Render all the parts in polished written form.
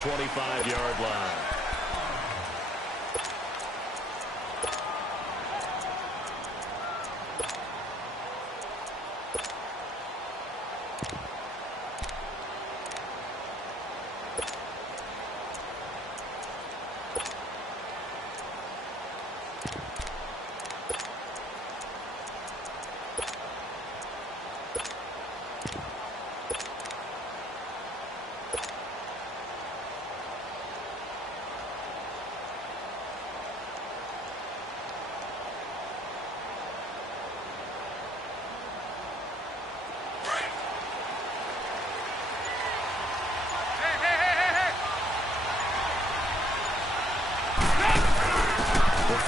25-yard line.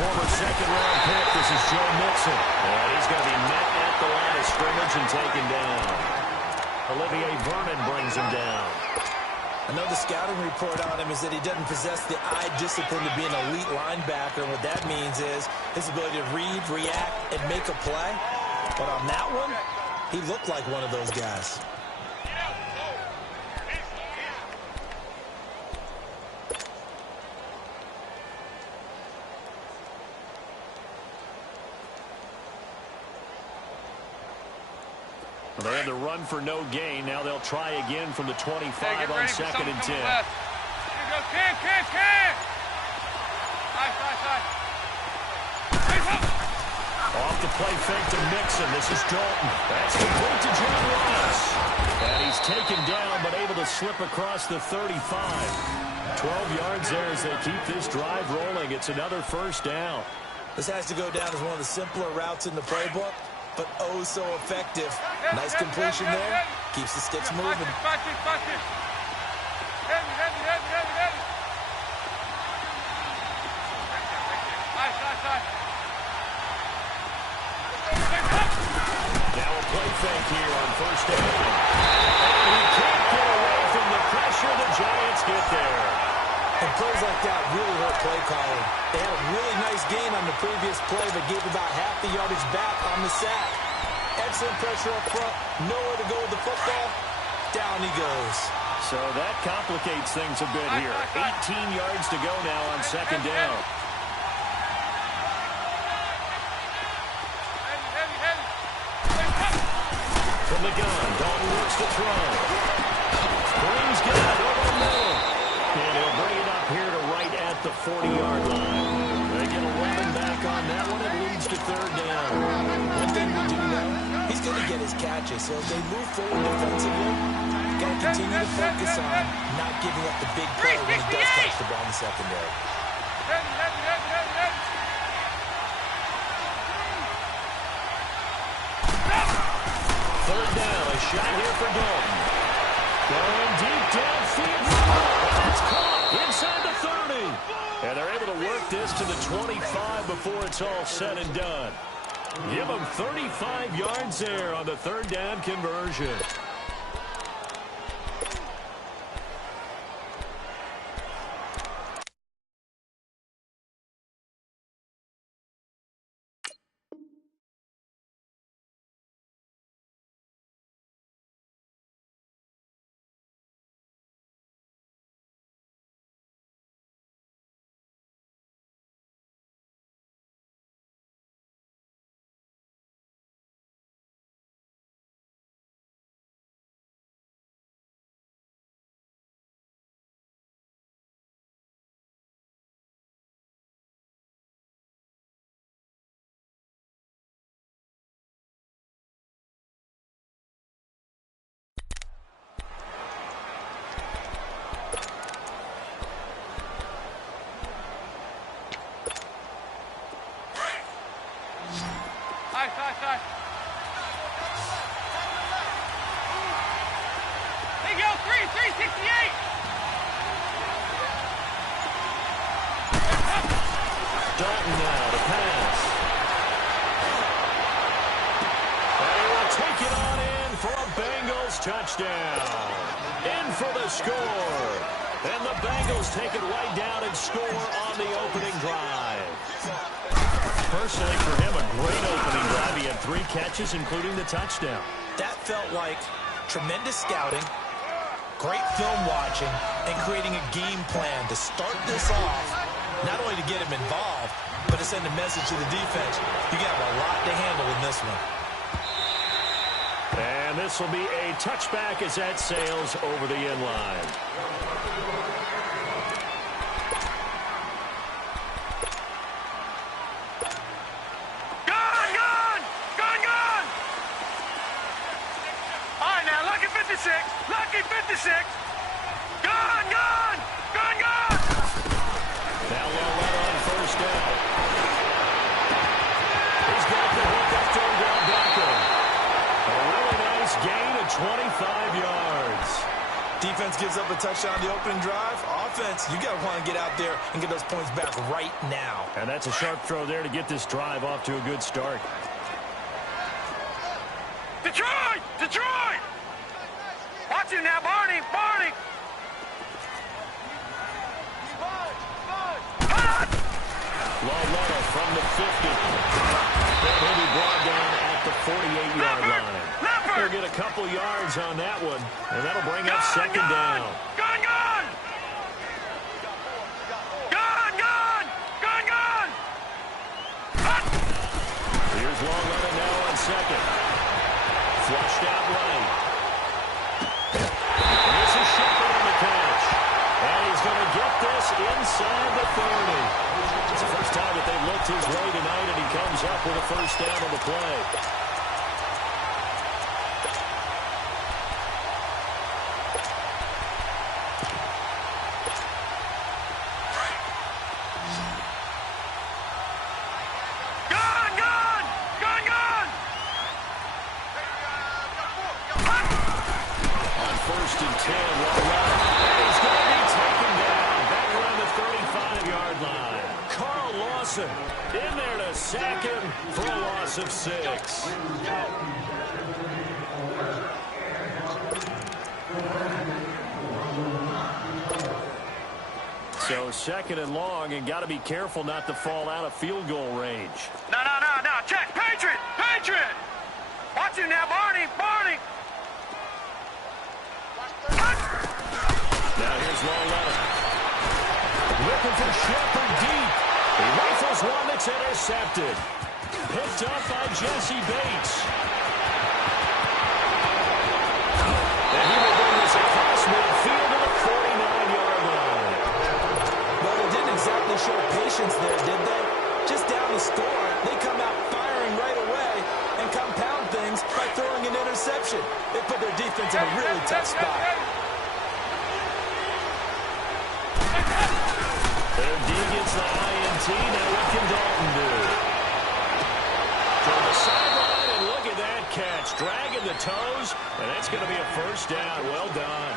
Former second-round pick, this is Joe Mixon. And he's going to be met at the line of scrimmage and taken down. Olivier Vernon brings him down. I know the scouting report on him is that he doesn't possess the eye discipline to be an elite linebacker. What that means is his ability to read, react, and make a play. But on that one, he looked like one of those guys. They had to run for no gain. Now they'll try again from the 25 on second and 10. Here goes Cam. Off the play fake to Mixon. This is Dalton. That's complete to John Ross. And he's taken down but able to slip across the 35. 12 yards there as they keep this drive rolling. It's another first down. This has to go down as one of the simpler routes in the playbook, but oh so effective. Nice completion there. Keeps the sticks moving. Now a play fake here on first down. And he can't get away from the pressure. The Giants get there. And plays like that really hurt play calling. They had a really nice gain on the previous play, but gave about half the yardage back on the sack. Excellent pressure up front. Nowhere to go with the football. Down he goes. So that complicates things a bit here. 18 yards to go now on second down. From the gun, Dalton looks to throw. Green's got it over the middle. And he'll bring it up here to right at the 40-yard line. They get 11 back on that one. It leads to third down. One thing we do know, he's going to get his catches. So as they move forward defensively, got to continue to focus on not giving up the big play when he does catch the ball in the secondary. Third down, a shot here for Dalton. Going deep downfield. It's caught inside the 30. And they're able to work this to the 25 before it's all said and done. Give them 35 yards there on the third down conversion. They go 368. Dalton now to pass. And he will take it on in for a Bengals touchdown. In for the score. And the Bengals take it right down and score on the opening drive. Personally, for him, a great opening drive. He had 3 catches, including the touchdown. That felt like tremendous scouting, Great film watching and creating a game plan to start this off, not only to get him involved, but to send a message to the defense. You got a lot to handle in this one. And this will be a touchback as that sails over the end line. Lucky 56. Gone, gone, gone, gone. Now Loretta on first down. He's got the hook up to Odell Beckham. A really nice gain of 25 yards. Defense gives up a touchdown on the opening drive. Offense, you got to want to get out there and get those points back right now. And that's a sharp throw there to get this drive off to a good start. Detroit! Detroit! Watch him now, Barney! Barney! Loretta from the 50. And he'll be brought down at the 48-yard line. They'll get a couple yards on that one, and that'll bring up second down. Gone, gone! Gone, gone! Gone, gone! Here's Loretta now on second. Flushed out right. And this is Shepard on the catch. And he's going to get this inside the 30. It's the first time that they've looked his way tonight, and he comes up with a first down on the play. In there to sack him for a loss of 6. So second and long, and got to be careful not to fall out of field goal range. No. Check. Patriot! Patriot! Watch him now, Barney! Barney! Now here's Loretta. Looking for Shepard deep. He rifles one that's intercepted. Picked up by Jesse Bates. And he will bring this across midfield to the 49-yard line. Well, they didn't exactly show patience there, did they? Just down the score, they come out firing right away and compound things by throwing an interception. They put their defense in a really tough spot. Their D gets the INT. Now what can Dalton do? From the sideline, and look at that catch. Dragging the toes, and that's going to be a first down. Well done.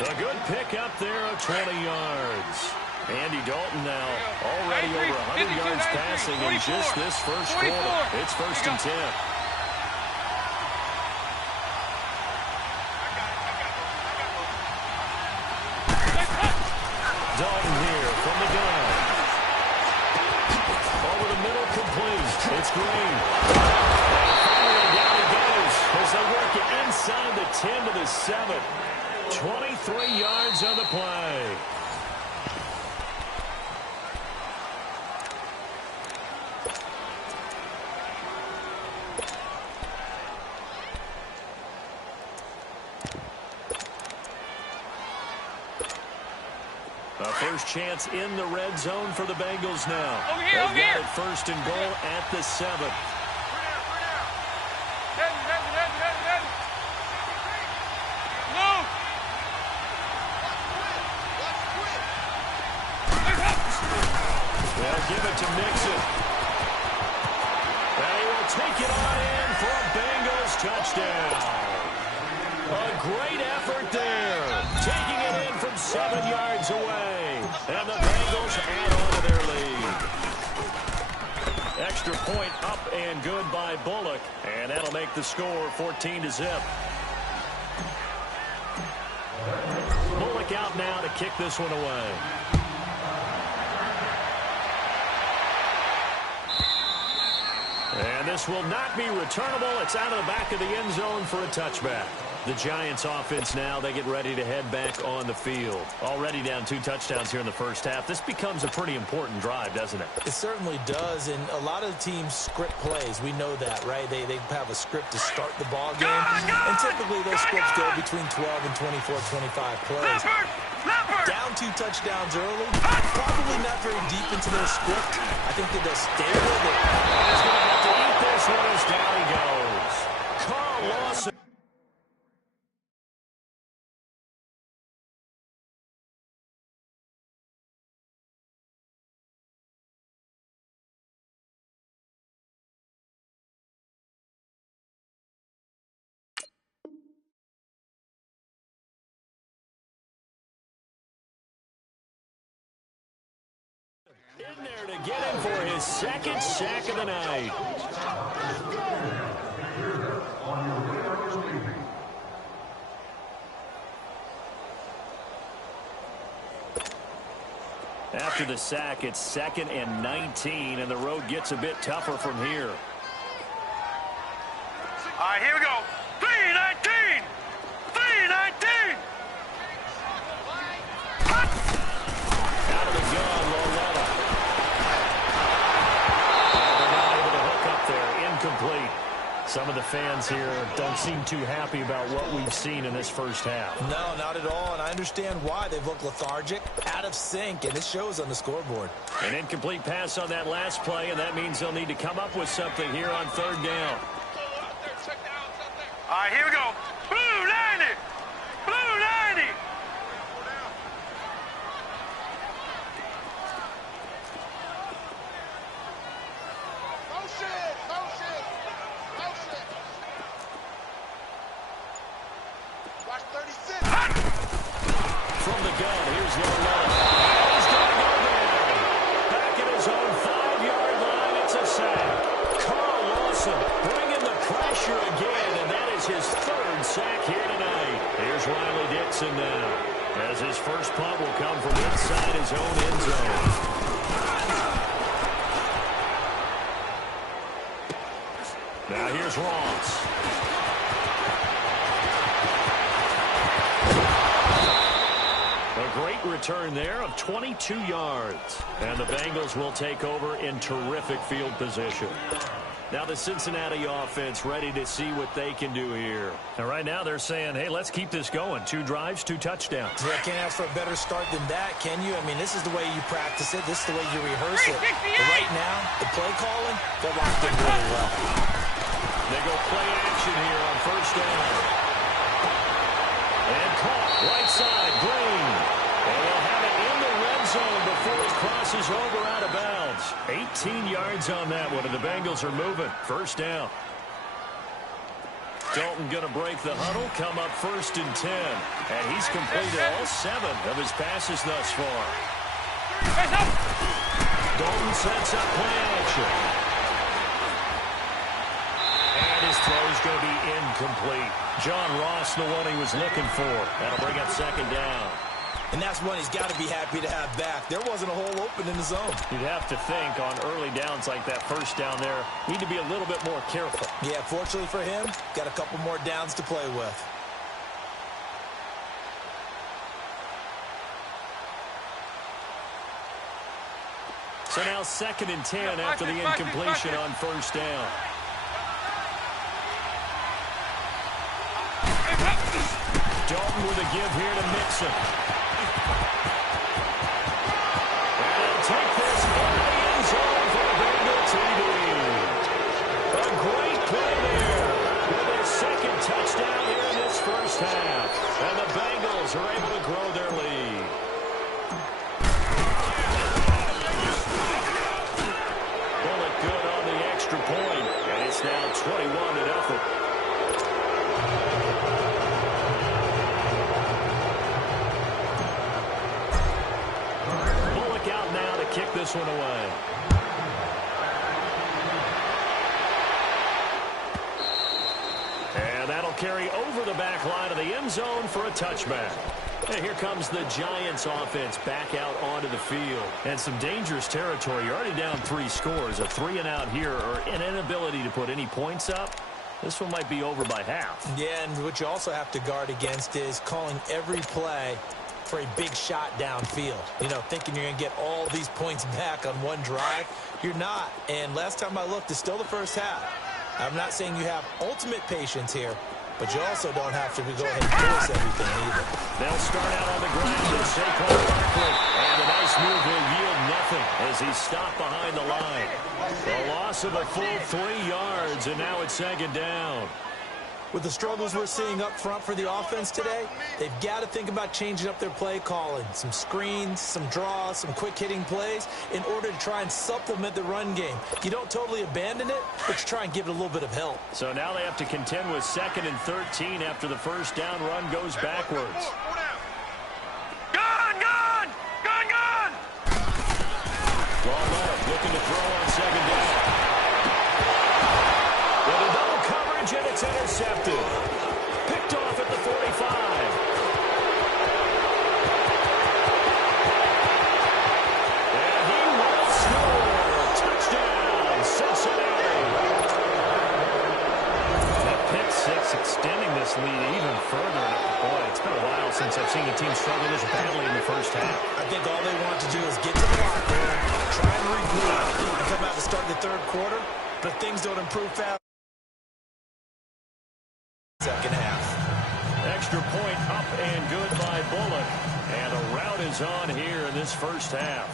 A good pick up there of 20 yards. Andy Dalton now already over 100 yards passing in just this first quarter. It's first and 10. Dalton here from the gun. Over the middle, complete. It's Green. And finally down he goes as they work it inside the 10 to the 7. 23 yards on the play. A first chance in the red zone for the Bengals now. They've got it first and goal at the 7. Move! They'll give it to Mixon. And he will take it on in for a Bengals touchdown. A great effort there. Taking it in from 7 yards away. And the Bengals add on to their lead. Extra point up and good by Bullock. And that'll make the score 14-0. Bullock out now to kick this one away. And this will not be returnable. It's out of the back of the end zone for a touchback. The Giants offense now, they get ready to head back on the field. Already down 2 touchdowns here in the first half. This becomes a pretty important drive, doesn't it? It certainly does, and a lot of the teams script plays. We know that, right? They have a script to start the ball game, and typically those scripts go between 12 and 24, 25 plays. Down 2 touchdowns early, probably not very deep into their script. I think that they'll stay with it. He's going to have to eat this one as down he goes. Carl Lawson. In there to get him for his second sack of the night. After the sack, it's 2nd and 19, and the road gets a bit tougher from here. All right, here we go. 3-19! 3-19! Out of the gun, Loletta. They're not able to hook up there. Incomplete. Some of the fans here don't seem too happy about what we've seen in this first half. No, not at all, and I understand why. They've looked lethargic, out of sync, and it shows on the scoreboard. An incomplete pass on that last play, and that means they'll need to come up with something here on 3rd down. All right, here we go. Blue 90! Blue 90! Watch 36. From the gun, here's Loletta. He's going to go down. Back at his own 5-yard line, it's a sack. Carl Lawson bringing the pressure again, and that is his 3rd sack here tonight. Here's Riley Dixon now, as his first punt will come from inside his own end zone. Now here's Ross. A great return there of 22 yards. And the Bengals will take over in terrific field position. Now the Cincinnati offense ready to see what they can do here. And right now they're saying, hey, let's keep this going. 2 drives, 2 touchdowns. Yeah, can't ask for a better start than that, can you? I mean, this is the way you practice it. This is the way you rehearse it. But right now, the play calling, they're locked in really well. They go play action here on 1st down. And caught right side, Green. And they'll have it in the red zone before he crosses over out of bounds. 18 yards on that one, and the Bengals are moving. 1st down. Dalton going to break the huddle, come up 1st and 10. And he's completed all 7 of his passes thus far. Dalton sets up play action. And his throw is going to be incomplete. John Ross, the one he was looking for. That'll bring up 2nd down. And that's one he's got to be happy to have back. There wasn't a hole open in the zone. You'd have to think on early downs like that 1st down there, need to be a little bit more careful. Yeah, fortunately for him, got a couple more downs to play with. So now 2nd and 10 after the incompletion on 1st down. Dalton with a give here to Mixon. And he'll take this into the end zone for a Bengal TD. A great play there with their 2nd touchdown here in this first half. And the Bengals are able to grow their lead. Bullet good on the extra point. And it's now 21-0. Kick this one away. And that'll carry over the back line of the end zone for a touchback. And here comes the Giants offense back out onto the field. And some dangerous territory. You're already down 3 scores. A 3-and-out here or an inability to put any points up. This one might be over by half. Yeah, and what you also have to guard against is calling every play for a big shot downfield. You know, thinking you're going to get all these points back on one drive. You're not. And last time I looked, it's still the first half. I'm not saying you have ultimate patience here, but you also don't have to go ahead and force everything either. They'll start out on the ground with Saquon Barkley. And a nice move will yield nothing as he's stopped behind the line. A loss of a full 3 yards, and now it's second down. With the struggles we're seeing up front for the offense today, they've got to think about changing up their play calling. Some screens, some draws, some quick-hitting plays in order to try and supplement the run game. You don't totally abandon it, but you try and give it a little bit of help. So now they have to contend with 2nd and 13 after the first down run goes backwards. Gun, gun! Gun, gun! Long left, looking to throw on 2nd down. With a double coverage, and it's intercepted. Picked off at the 45. And he will score. Touchdown, Cincinnati. That pick six extending this lead even further. Boy, it's been a while since I've seen a team struggle this badly in the first half. I think all they want to do is get to the locker room, try and regroup, and come out to start the third quarter. But if things don't improve fast, second half. Extra point up and good by Bullock. And a rout is on here in this first half.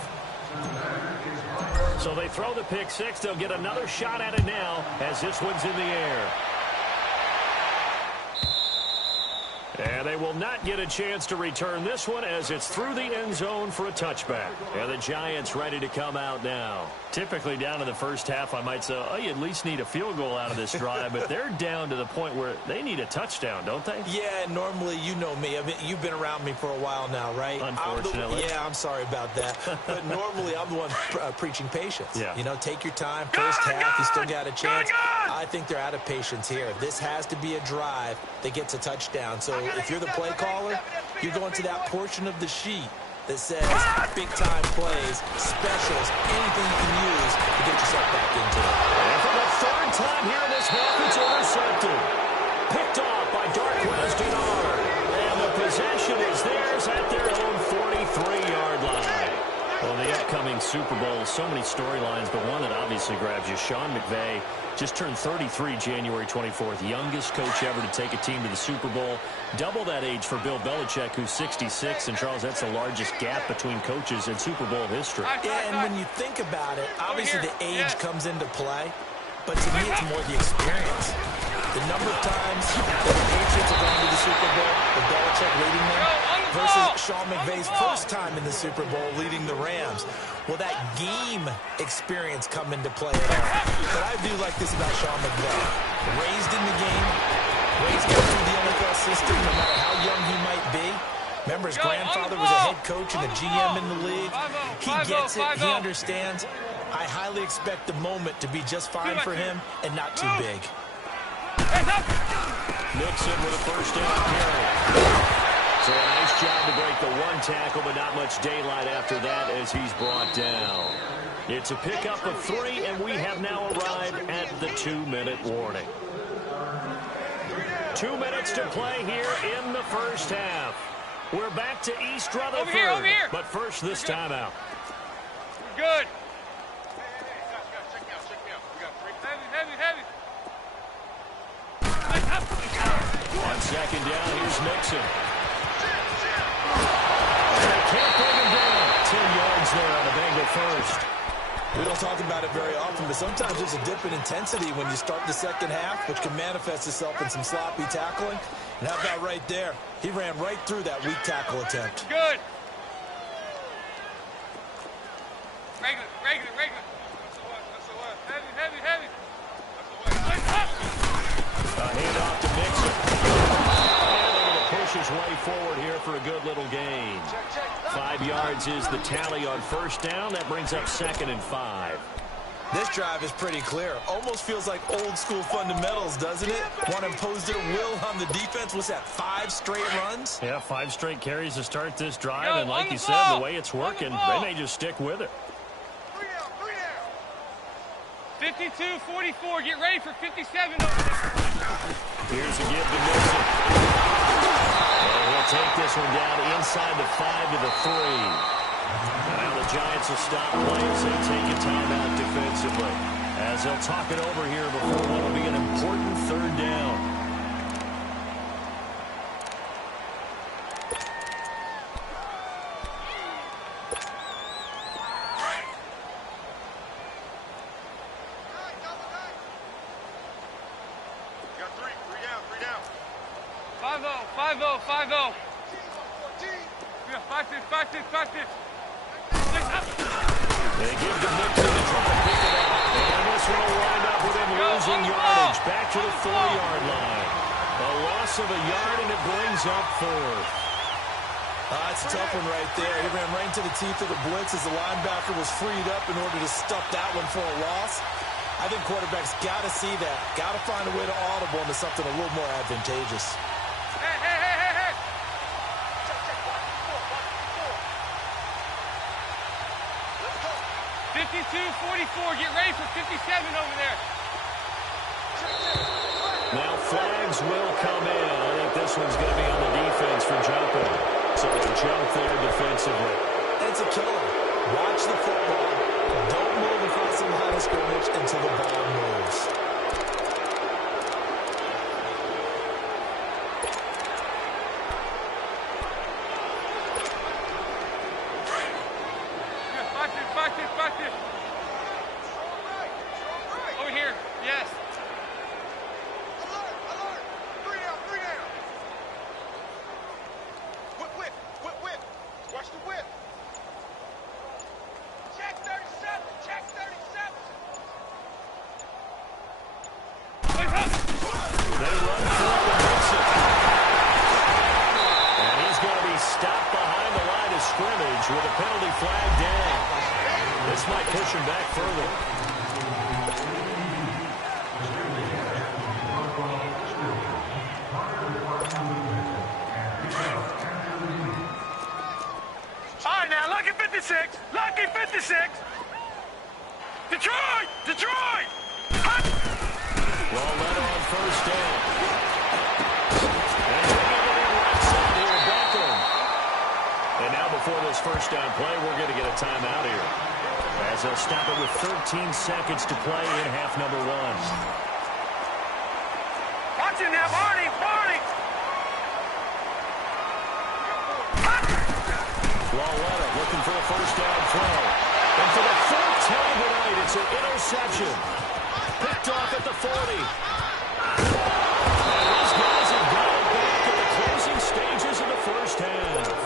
So they throw the pick six. They'll get another shot at it now as this one's in the air. And they will not get a chance to return this one as it's through the end zone for a touchback. And the Giants ready to come out now. Typically down in the first half, I might say, oh, you at least need a field goal out of this drive. But they're down to the point where they need a touchdown, don't they? Yeah, normally, you know me. I mean, you've been around me for a while now, right? Unfortunately. I'm sorry about that. But normally, I'm the one preaching patience. Yeah. You know, take your time. First half, you still got a chance. I think they're out of patience here. This has to be a drive that gets a touchdown. So if you're the play caller, you're going to that portion of the sheet that says big-time plays, specials, anything you can use to get yourself back into it. And for the third time here in this half, it's intercepted. Picked off by Darquez Denard. And the possession is theirs at their own 43-yard line. Well, the upcoming Super Bowl, so many storylines, but one that obviously grabs you. Sean McVay just turned 33 January 24th, youngest coach ever to take a team to the Super Bowl. Double that age for Bill Belichick, who's 66. And, Charles, that's the largest gap between coaches in Super Bowl history. Yeah, and when you think about it, obviously the age comes into play, but to me it's more the experience. The number of times that the Patriots have gone to the Super Bowl with Belichick leading them versus Sean McVay's first time in the Super Bowl leading the Rams. Will that game experience come into play at all? But I do like this about Sean McVay. Raised in the game, raised through the NFL system, no matter how young he might be. Remember, his grandfather was a head coach and a GM in the league. He gets it. He understands. I highly expect the moment to be just fine for him and not too big. Nixon with a first down carry. So a nice job to break the one tackle, but not much daylight after that as he's brought down. It's a pickup of 3, and we have now arrived at the 2-minute warning. 2 minutes to play here in the first half. We're back to East Rutherford. Over here. But first, this timeout. We're good. Check me out. We got heavy. On second down, here's Nixon. They can't bring him down. 10 yards there on the Bengal first. We don't talk about it very often, but sometimes there's a dip in intensity when you start the second half, which can manifest itself in some sloppy tackling. And how about right there? He ran right through that weak tackle attempt. Good. Regular. Heavy. Handoff to Nixon. And able to push his way forward here for a good little gain. 5 yards is the tally on first down. That brings up 2nd and 5. This drive is pretty clear. Almost feels like old school fundamentals, doesn't it? Want to impose their will on the defense. What's that, 5 straight runs? Yeah, 5 straight carries to start this drive. And like you said, the way it's working, they may just stick with it. 52-44. Get ready for 57 over there. Here's a give to Mixon. And he'll take this one down inside the 5 to the 3. And now the Giants will stop play as they take a timeout defensively, as they'll talk it over here before what will be an important third down. Got three down. 5-0. 5-0. Yeah, 5-5. They give to Mixon to try to pick it up. And this one will wind up with him losing yardage back to the 4-yard line. A loss of a yard, and it brings up 4th. That's a tough one right there. He ran right into the teeth of the blitz as the linebacker was freed up in order to stuff that one for a loss. I think quarterbacks got to see that. Got to find a way to audible into something a little more advantageous. Hey. 52-44. Get ready for 57 over there. Now flags will come in. I think this one's going to be on the defense for jumping. So they jump there defensively. It's a killer. Watch the football. Don't move across the line of scrimmage until the ball moves. Back this. Over here. Yes. Alert. Three down. Whip. Watch the whip. Check 37. They run through the Mixon. And he's going to be stopped behind the line of scrimmage with a penalty flag down. This might push him back further. All right, now, lucky 56. Detroit! Well led on first down. And bringing it in right side here, Beckham. And now before this first down play, we're going to get a timeout here, as they'll stop it with 13 seconds to play in half number 1. Watch it now, Barney! Lawletta looking for a first down throw. And for the 4th time tonight, it's an interception. Picked off at the 40. And these guys have got it back at the closing stages of the first half.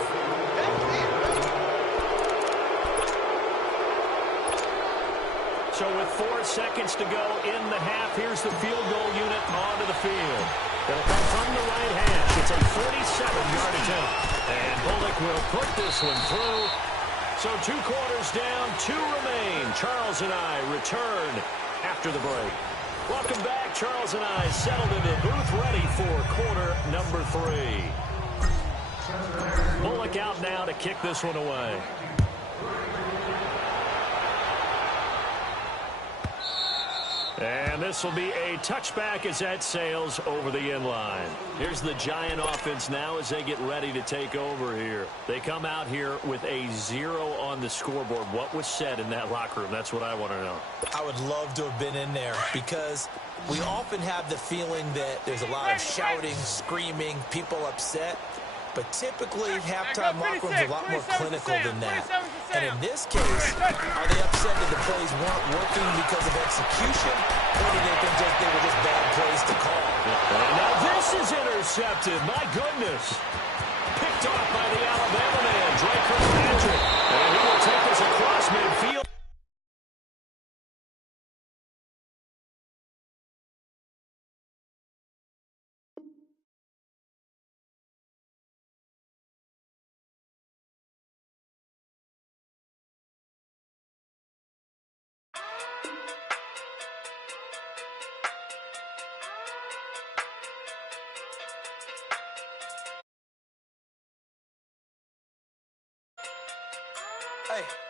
So with 4 seconds to go in the half, here's the field goal unit onto the field. It'll come from the right hash. It's a 47-yard attempt. And Bullock will put this one through. So 2 quarters down, 2 remain. Charles and I return after the break. Welcome back. Charles and I settled into the booth, ready for quarter number 3. Bullock out now to kick this one away. And this will be a touchback as that sails over the end line. Here's the Giant offense now as they get ready to take over here. They come out here with a 0 on the scoreboard. What was said in that locker room? That's what I want to know. I would love to have been in there, because we often have the feeling that there's a lot of shouting, screaming, people upset. But typically, halftime locker rooms are a lot more clinical than that. And in this case, are they upset that the plays weren't working because of execution, or do they think they were just bad plays to call? And now this is intercepted. My goodness. Picked off by the Alabama man, Drake Kirkpatrick. And he will take this across midfield. Hey.